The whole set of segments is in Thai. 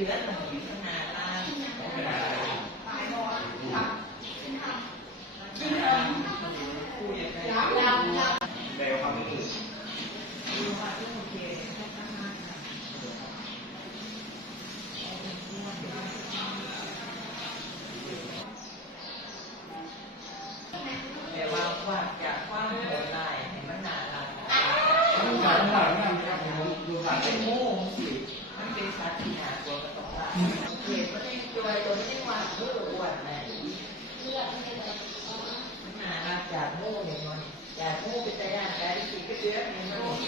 ดือนมันอยู่ขนาล่างคุยกันแปลควากดูว่าโอเคให้ตั้งมากค่ะแต่ว่าว่าจากควาหดร้ายให้มันหนาหลักต้องการหลังนั่นครับผมดูผ่าน เป็ เป็น น โม่สิมันเป็นสัตว์ที่น่ากลัวก็ต้องละเห็นมันได้จอยตัวนี้ว่าเพื่ออ้วนไหนมันหนาหลัก จากมู่อย่างน้อยจากโม่เป็นตะย่างกายที่ก็เยอะอย่างน้อย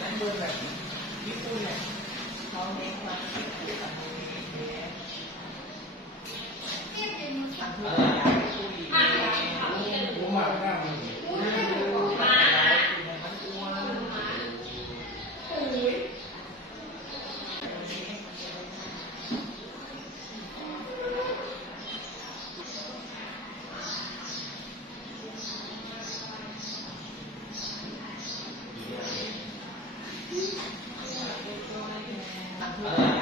มันเบื่อแบบญี่ปุ่นเนี่ยเขาเน้นความคิดที่ทำให้เนี่ยทำเพื่ออยากให้คุยผม Uh -huh.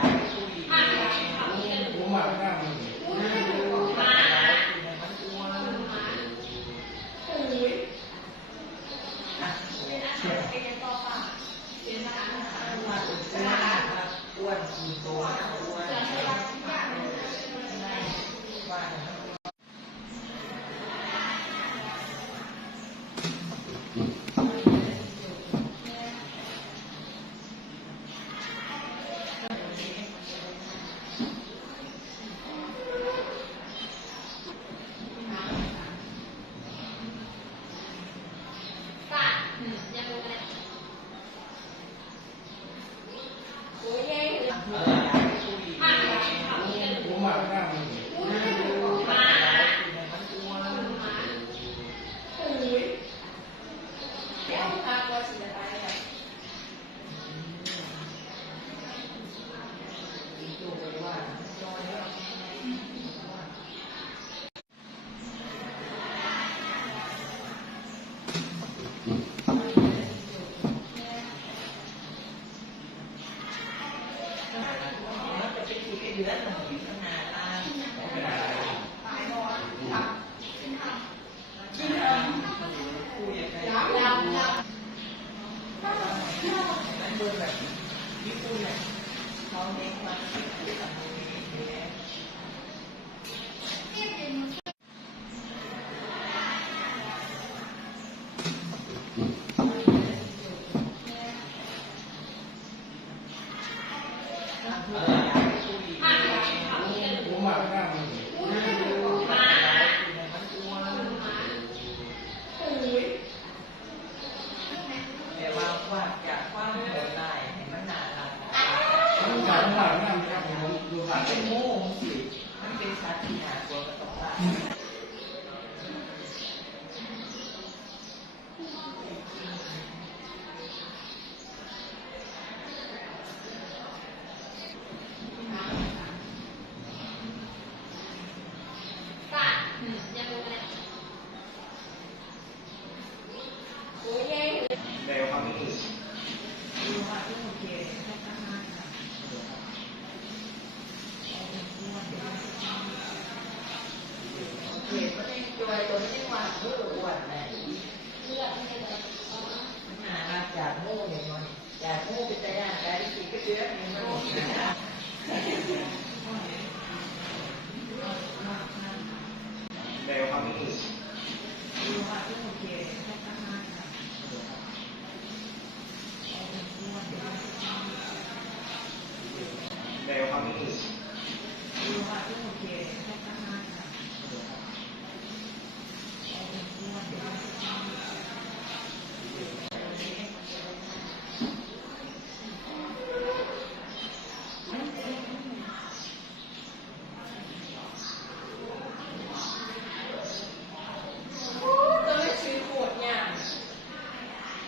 เป็นคุยกันเดือนมันอยู่ขนาดล่างคุยกันมันเบื่อแบบญี่ปุ่นเนี่ยเขาเน้นความคิดที่ทำให้เนี่ย ทำเพื่ออยากให้คุย ผมมาหน้ามัน มันกลัวแต่ ว่าว่าจากความโหดร้ายให้มันหนาหลักต้องการหลังนั่นครับผมดูผ่านเป็เป็นนโม่สิมันเป็นสัตว์ที่น่ากลัวก็ต้องละแปลความรู้สึก ดูว่าโอเคให้ตั้งมากค่ะเห็น มันได้จอยตัวนี้ว่าเพื่ออ้วนไหนหามาจากโม่อย่างน้อยจากโม่เป็นตะย่างกายที่ก็เยอะอย่างน้อย แปลความรู้สึก ดูว่าโอเคให้ตั้งมากค่ะ แปลความรู้สึก ดูว่าโอเคให้ตั้งมากค่ะ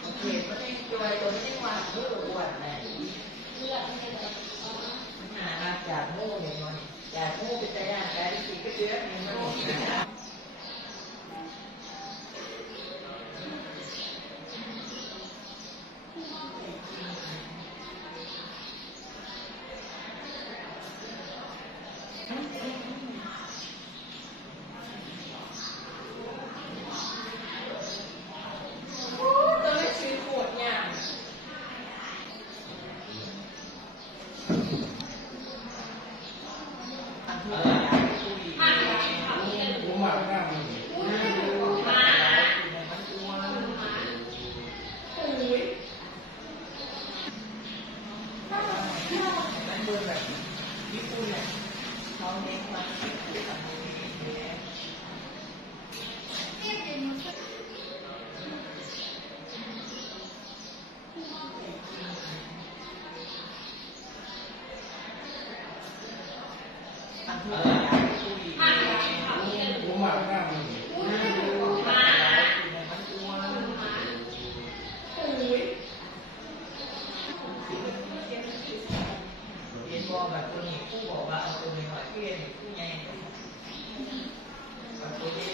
โอเคมันได้จอยตัวนี้ว่าเพื่ออ้วนไหนหามาจากโม่อย่างน้อยจากโม่เป็นตะย่างกายที่ก็เยอะอย่างน้อย อันที่อยากคุย ผมมาไม่ได้เลย มันอ้วนมันเบอร์แบบญี่ปุ่นเนี่ยเขาเน้นความคิดคือกับมือเนี่ย อันที่อยากคุย ผมมาไม่ได้เลย มันอ้วนเรียนบอก แบบตัวนี้ผู้บอกว่าเอาตัวนี้หน่อยพี่เรียนผู้ใหญ่แบบตัวใหญ่ๆ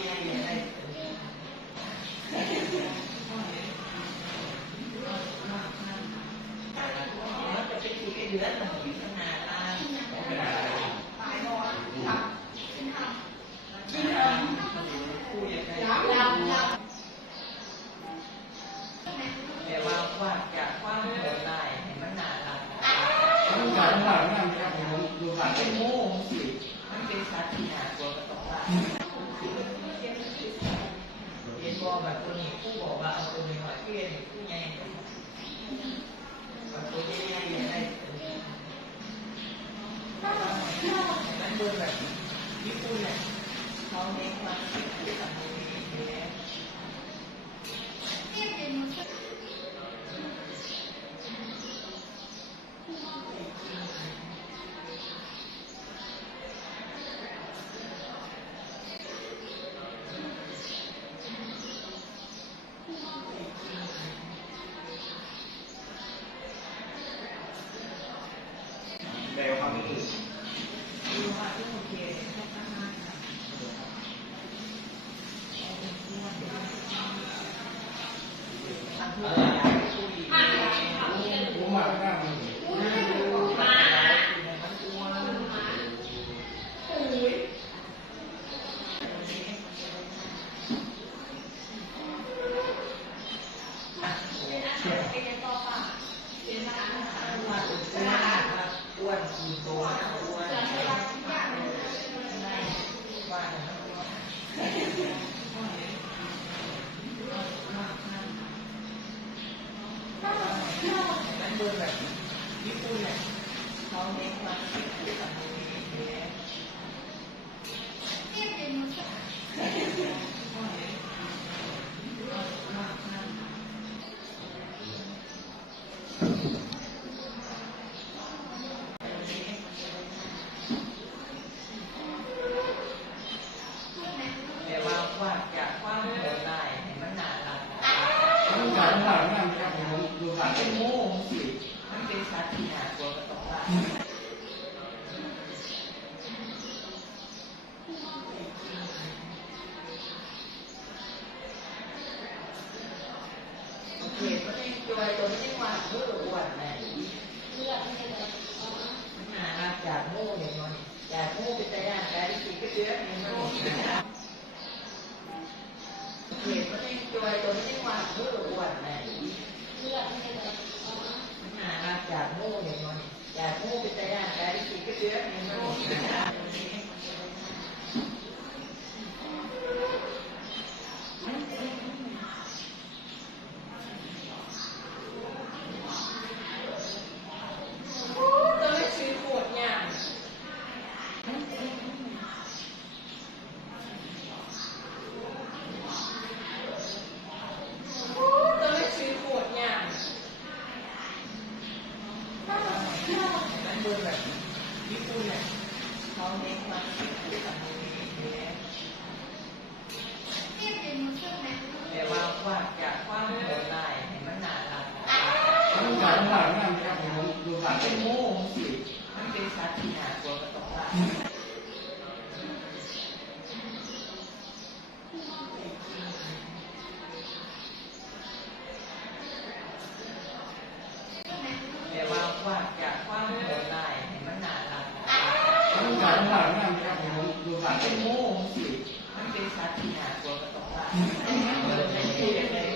เนี่ เป็นโม่งสิมันเป็นสัตว์ที่น่ากลัวก็ต้องว่าเรียนบอกแบบคนนี้ผู้บอกว่าเอาตัวนี้หน่อยพี่เรียนผู้ใหญ่แบบตัวใหญ่ๆเนี่ยได้มันเบอร์แบบญี่ปุ่นเนี่ยเขาเน้นความคิดคือกับมือเนี่ย แนวความรู้สึก ดูว่าที่โอเคอันที่อยากคุย ผมมาไม่ได้เลย มันอ้วนอ้ วนกี่ตัวอ้วนว่ามันเบอร์แบบญี่ปุ่นเนี่ยเขาเน้นความคิดคือกับมือเนี่ย แต่ว่าว่าจากความโหดร้ายให้มันหนาหลัก ผมมาไม่ได้ไม่ได้ครับผมดูบัตร เป็นโม่งสิมันเป็นสัตว์ที่น่ากลัวก็ต้องว่าโอเคก็ได้ จอยตัวนี้ว่าเมื่อวนนะหนารักโม่อย่างน้อยจากโม่เป็นตะย่างได้สิก็เยอะองน้อ ก็ได้จอยตัวนี้ว่าเมื่ออ้วดนะหามาจากโม่อย่างน้อยจากโม่เป็นตะย่างได้สิก็เยอะอย่างน้อยมันเบอร์แบบญี่ปุ่นเนี่ยเขาเน้นความคิดคือกับมือเนี่ยแต่ ว่าว่าจากความโหดร้ายให้มันหนาหลักผมมาไม่ได้ไม่ได้ครับผมดูบัตรเป็นโม่งสิมันเป็นสัตว์ที่น่ากลัวก็ต้องว่าแต่ว่าว่าจากความโหดร้ายให้มันหนาหลักผมมาไม่ได้ไม่ได้ครับผมดูบัตรเป็นโม่งสิ Thank you.